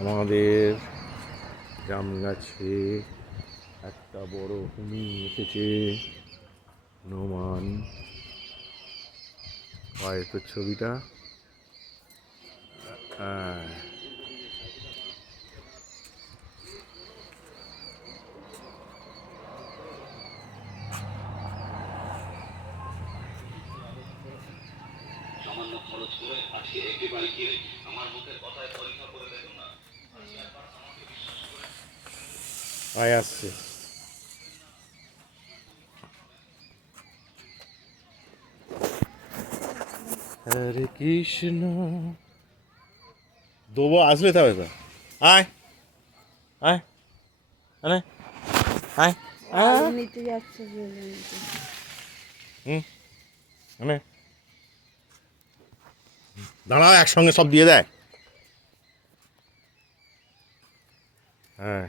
আমাদের জাম গাছে একটা বড় কুমির এসেছে। হনুমান হয়তো ছবিটা সামান্য খরচ করে আজকে একেবারে গিয়ে আমার মুখের কথায় পরীক্ষা করে দেখুন না। আয় আসছে হরে কৃষ্ণ দেবো আসলে তবে তো আয় আয় আরে আয় নিতে যাচ্ছে মানে দাঁড়াও একসঙ্গে সব দিয়ে দেয়। হ্যাঁ